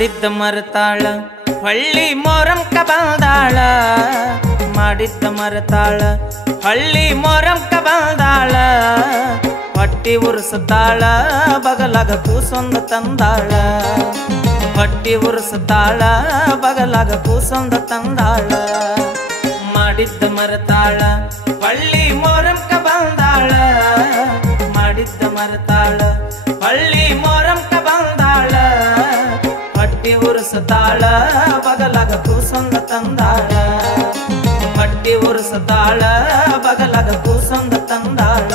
ಮಾಡಿದ್ದ ಮರತಾಳ ಹಳ್ಳಿ ಮೊರಂಕ ಬಂದಾಳ ಮಾಡಿದ್ದ ಮರತಾಳ ಹಳ್ಳಿ ಮೊರಂಕ ಬಂದಾಳ ಹೊಟ್ಟಿ ಉರ್ಸತಾಳ ಬಗಲಾಗ ಕೂಸೊಂದ ತಂದಾಳ ಹೊಟ್ಟಿ ಉರ್ಸತಾಳ ಬಗಲಾಗ ಕೂಸೊಂದ ತಂದಾಳ ಮಾಡಿದ್ದ ಮರತಾಳ ಹಳ್ಳಿ ಮೊರಂಕ ಬಂದಾಳ ಮಾಡಿದ್ದ ಮರತಾಳ ಹಳ್ಳಿ ಮೊರಂಕ ಬಂದಾಳ ಹೊಟ್ಟಿ ಉರ್ಸತಾಳ ಬಗಲಾಗ ಕೂಸೊಂದ ತಂದಾಳ ಹೊಟ್ಟಿ ಉರ್ಸತಾಳ ಬಗಲಾಗ ಕೂಸೊಂದ ತಂದಾಳ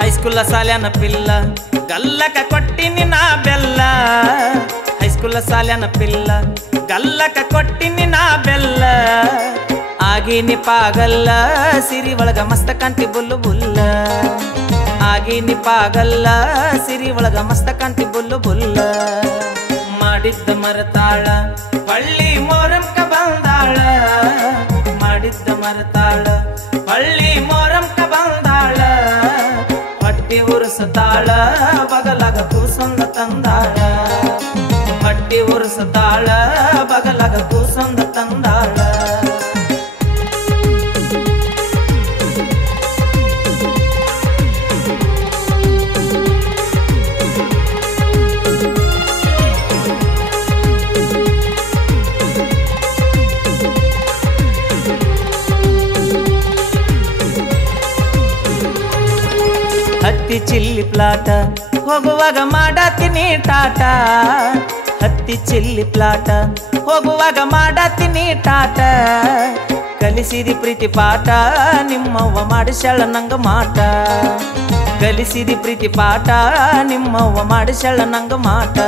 ಹೈಸ್ಕೂಲ ಸಾಲ್ಯಾನ ಪಿಲ್ಲ ಗಲ್ಲಕ ಕೊಟ್ಟಿನಿ ನಾ ಬೆಲ್ಲ ಹೈಸ್ಕೂಲ ಸಾಲ್ಯಾನ ಪಿಲ್ಲ ಗಲ್ಲಕ ಕೊಟ್ಟಿನಿ ನಾ ಬೆಲ್ಲ ಆಗಿನಿ ಪಾಗಲ್ಲ ಸಿರಿ ಒಳಗ ಮಸ್ತ ಕಾಂತಿ ಬುಲ್ಲು ಬುಲ್ಲ ಆಗಿನಿ ಪಾಗಲ್ಲ ಸಿರಿ ಒಳಗ ಮಸ್ತ ಕಾಂತಿ ಬುಲ್ಲು ಬುಲ್ಲ ಮಾಡಿದ್ದ ಮರತಾಳ ಹಳ್ಳಿ ಮೊರಂಕ ಬಂದಾಳ ಮಾಡಿದ್ದ ಮರತಾಳ ಹಳ್ಳಿ ಮೊರಂಕ ಬಂದಾಳ ಹೊಟ್ಟಿ ಉರ್ಸತಾಳ ಬಗಲಾಗ ಕೂಸೊಂದ ತಂದಾಳ ಹೊಟ್ಟಿ ಉರ್ಸತಾಳ ಬಗಲಾಗ ಕೂಸೊಂದ ತಂದಾಳ ಹತ್ತಿ ಚಿಲ್ಲಿ ಪ್ಲಾಟ ಹೋಗುವಾಗ ಮಾಡತೀನಿ ಟಾಟ ಹತ್ತಿ ಚಿಲ್ಲಿ ಪ್ಲಾಟ ಹೋಗುವಾಗ ಮಾಡತೀನಿ ಟಾಟ ಕಲಿಸಿದಿ ಪ್ರೀತಿ ಪಾಠ ನಿಮ್ಮವ್ವ ಮಾಡಿಸ್ಯಾಳ ನಂಗ ಮಾಟ ಕಲಿಸಿದಿ ಪ್ರೀತಿ ಪಾಠ ನಿಮ್ಮವ್ವ ಮಾಡಿಸ್ಯಾಳ ನಂಗ ಮಾಟ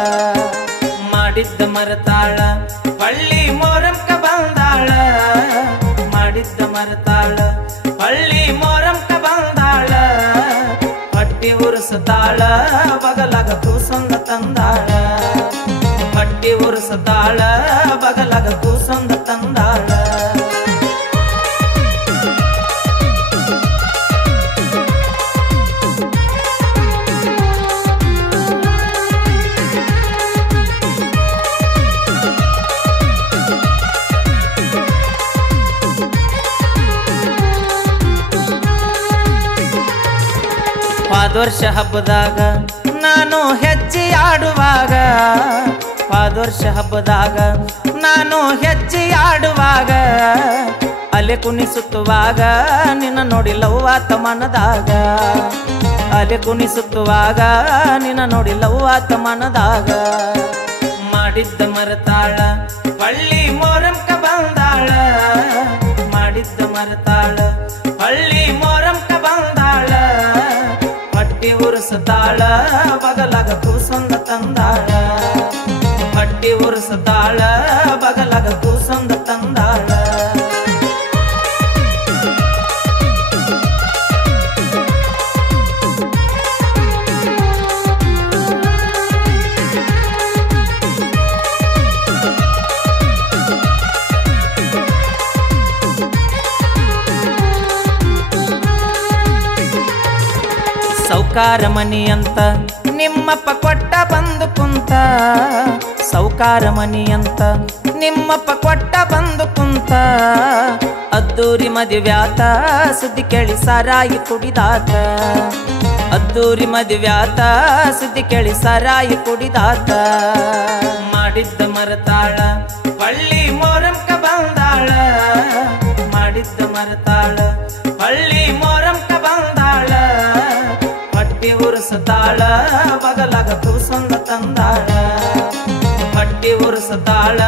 ಮಾಡಿದ್ದ ಮರತಾಳ ಹಳ್ಳಿ ಮೊರಂಕ ಬಂದಾಳ ಮಾಡಿದ್ದ ಮರತಾಳ ಹಳ್ಳಿ ಮೊರಂಕ ಬಂದಾಳ ಹೊಟ್ಟಿ ಉರ್ಸತಾಳ ಬಗಲಾಗ ಕೂಸೊಂದ ತಂದಾಳ ಹೊಟ್ಟಿ ಉರ್ಸತಾಳ ಬಗಲಾಗ ಕೂಸೊಂದ ತಂದಾಳ ಪಾದೋರ್ಷ ಹಬ್ಬದಾಗ ನಾನು ಹೆಜ್ಜೆ ಆಡುವಾಗ ಪಾದೋರ್ಷ ಹಬ್ಬದಾಗ ನಾನು ಹೆಜ್ಜೆ ಆಡುವಾಗ ಅಲೆ ಕುಣಿಸುತ್ತುವಾಗ ನಿನ್ನ ನೋಡಿ ಲವ್ವಾತ ಮನದಾಗ ಅಲೆ ಕುಣಿಸುತ್ತುವಾಗ ನಿನ್ನ ನೋಡಿ ಲವ್ವಾತ ಮನದಾಗ ಮಾಡಿದ್ದ ಮರತಾಳ ಹಳ್ಳಿ ಮೊರಂಕ ಬಂದಾಳ ಮಾಡಿದ್ದ ಮರತಾಳ ಹಳ್ಳಿ ಮೊರಂಕ ಬಂದಾಳ ಹೊಟ್ಟಿ ಉರ್ಸತಾಳ ಬಗಲಾಗ ಕೂಸೊಂದ ತಂದಾಳ ಹೊಟ್ಟಿ ಉರ್ಸತಾಳ ಬಗಲಾಗ ಕೂಸೊಂದ ತಂದಾಳ ಸೌಕಾರ ಮನಿ ಅಂತ ನಿಮ್ಮಪ್ಪ ಕೊಟ್ಟ ಬಂದು ಕುಂತ ಸೌಕಾರ ಮನಿ ಅಂತ ನಿಮ್ಮಪ್ಪ ಕೊಟ್ಟ ಬಂದು ಕುಂತ ಅದ್ದೂರಿ ಮದುವ್ಯಾತ ಸುದ್ದಿ ಕೇಳಿ ಸಾರಾಯಿ ಕುಡಿದಾತ ಅದ್ದೂರಿ ಮದುವ್ಯಾತ ಸುದ್ದಿ ಕೇಳಿ ಸಾರಾಯಿ ಕುಡಿದಾತ ಮಾಡಿದ್ದ ಮರತಾಳ ಹಳ್ಳಿ ಮೊರಂಕ ಬಂದಾಳ ಮಾಡಿದ್ದ ಮರತಾಳ ಹಳ್ಳಿ ಮೊರಂಕ ಬಂದಾಳ ಹೊಟ್ಟಿ ಉರ್ಸತಾಳ ಬಗಲಾಗ ಕೂಸೊಂದ ತಂದಾಳ ಹೊಟ್ಟಿ ಉರ್ಸತಾಳ